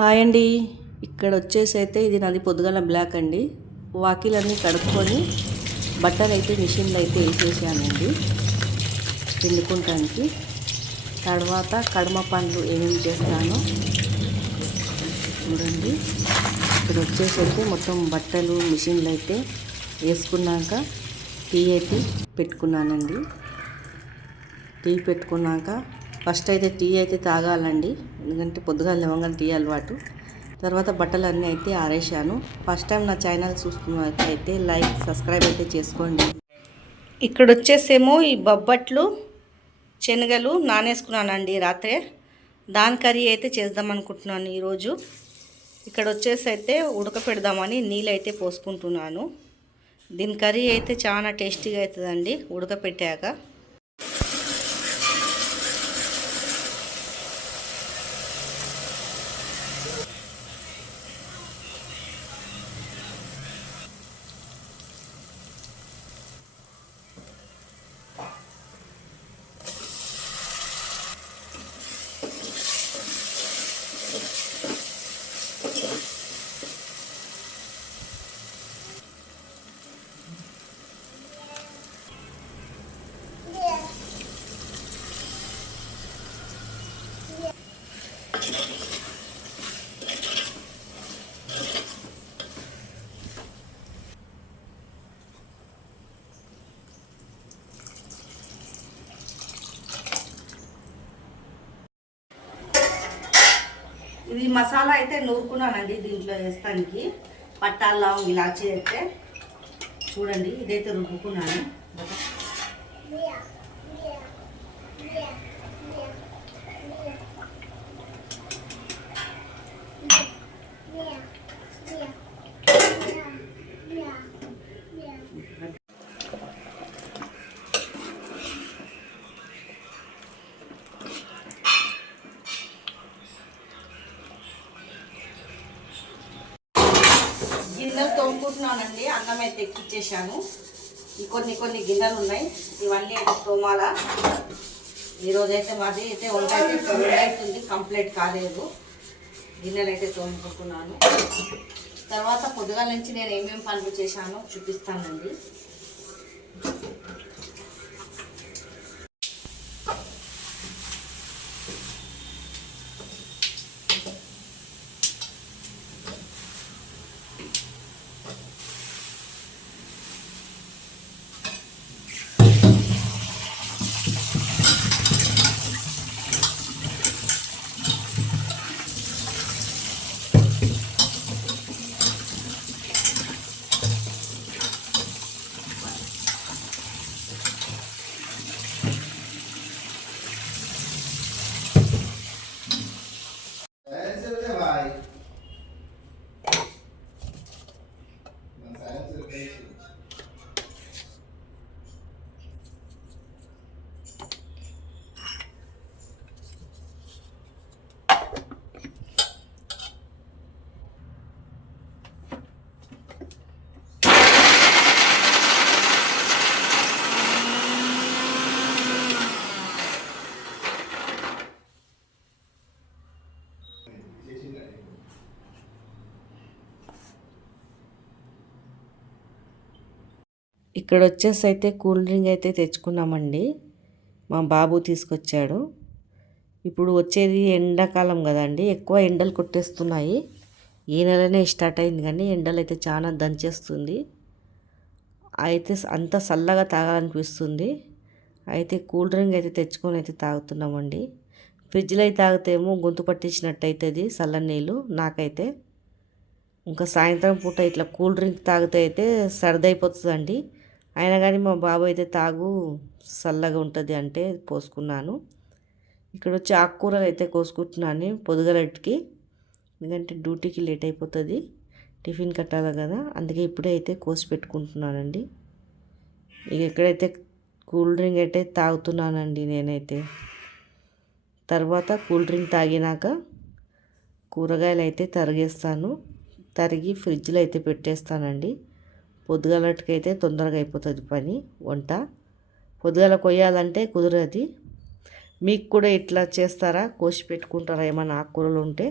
Hi అండి. ఇక్కడ వచ్చేసి అయితే ఇది నాది పొద్దుగాల బ్లాక్ అండి. వాకిలన్నీ కడుక్కొని బట్టలు అయితే మిషన్లో అయితే వేసేసానండి పిండుకుంటానికి. తర్వాత కడమ పనులు ఏమేమి చేస్తానో చూడండి. ఇక్కడ వచ్చేసి అయితే మొత్తం బట్టలు మిషన్లో అయితే వేసుకున్నాక టీ అయితే పెట్టుకున్నానండి. టీ పెట్టుకున్నాక ఫస్ట్ అయితే టీ అయితే తాగాలండి, ఎందుకంటే పొద్దుగా లేవగానే టీ అలవాటు. తర్వాత బట్టలు అన్నీ అయితే ఆరేసాను. ఫస్ట్ టైం నా ఛానల్ చూస్తున్నట్లయితే లైక్ సబ్స్క్రైబ్ అయితే చేసుకోండి. ఇక్కడ వచ్చేసేమో ఈ బొబ్బట్లు శనగలు నానేసుకున్నానండి రాత్రే. దాని కర్రీ అయితే చేద్దాం అనుకుంటున్నాను ఈరోజు. ఇక్కడ వచ్చేసి అయితే ఉడకపెడదామని నీళ్ళు అయితే పోసుకుంటున్నాను. దీని కర్రీ అయితే చాలా టేస్టీగా అవుతుందండి ఉడకపెట్టాక. ఇది మసాలా అయితే నూరుకున్నానండి దీంట్లో వేస్తానికి. పట్టా లవంగ ఇలాచి అయితే చూడండి, ఇదైతే రుబ్బుకున్నాను. గిన్నెలు తోముకుంటున్నానండి. అన్నం అయితే ఎక్కిచ్చేసాను. కొన్ని గిన్నెలు ఉన్నాయి, ఇవన్నీ అయితే తోమాల. ఈరోజైతే మాది అయితే వంట అయితే అవుతుంది, కంప్లీట్ కాలేదు. గిన్నెలు అయితే తోముకుంటున్నాను. తర్వాత పొద్దుగాల నుంచి నేను ఏమేమి పనులు చేశానో చూపిస్తానండి. ఇక్కడ వచ్చేసి అయితే కూల్ డ్రింక్ అయితే తెచ్చుకున్నామండి. మా బాబు తీసుకొచ్చాడు. ఇప్పుడు వచ్చేది ఎండాకాలం కదండి, ఎక్కువ ఎండలు కొట్టేస్తున్నాయి. ఈ నెలనే స్టార్ట్ అయింది కానీ ఎండలు అయితే చాలా దంచేస్తుంది. అయితే అంత చల్లగా తాగాలనిపిస్తుంది. అయితే కూల్ డ్రింక్ అయితే తెచ్చుకొని అయితే తాగుతున్నామండి. ఫ్రిడ్జ్లో అయితే తాగితేమో గొంతు పట్టించినట్టు అవుతుంది చల్లని నీళ్ళు. నాకైతే ఇంకా సాయంత్రం పూట ఇట్లా కూల్ డ్రింక్ తాగితే అయితే సర్దైపోతుందండి. అయినా కానీ మా బాబు అయితే తాగు చల్లగా ఉంటుంది అంటే పోసుకున్నాను. ఇక్కడ వచ్చి ఆకుకూరలు అయితే కోసుకుంటున్నాను పొద్దుగలటికి, ఎందుకంటే డ్యూటీకి లేట్ అయిపోతుంది, టిఫిన్ కట్టాలి కదా, అందుకే ఇప్పుడే అయితే కోసి పెట్టుకుంటున్నానండి. ఇక ఇక్కడైతే కూల్ డ్రింక్ అయితే తాగుతున్నానండి నేనైతే. తర్వాత కూల్ డ్రింక్ తాగినాక కూరగాయలు అయితే తరిగి ఫ్రిడ్జ్లో అయితే పెట్టేస్తానండి. పొద్దుగాలటికైతే తొందరగా అయిపోతుంది పని వంట. పొద్దుగాల కొయ్యాలంటే కుదరది. మీకు కూడా ఇట్లా చేస్తారా, కోసి పెట్టుకుంటారా ఏమైనా ఆకుకూరలు ఉంటే?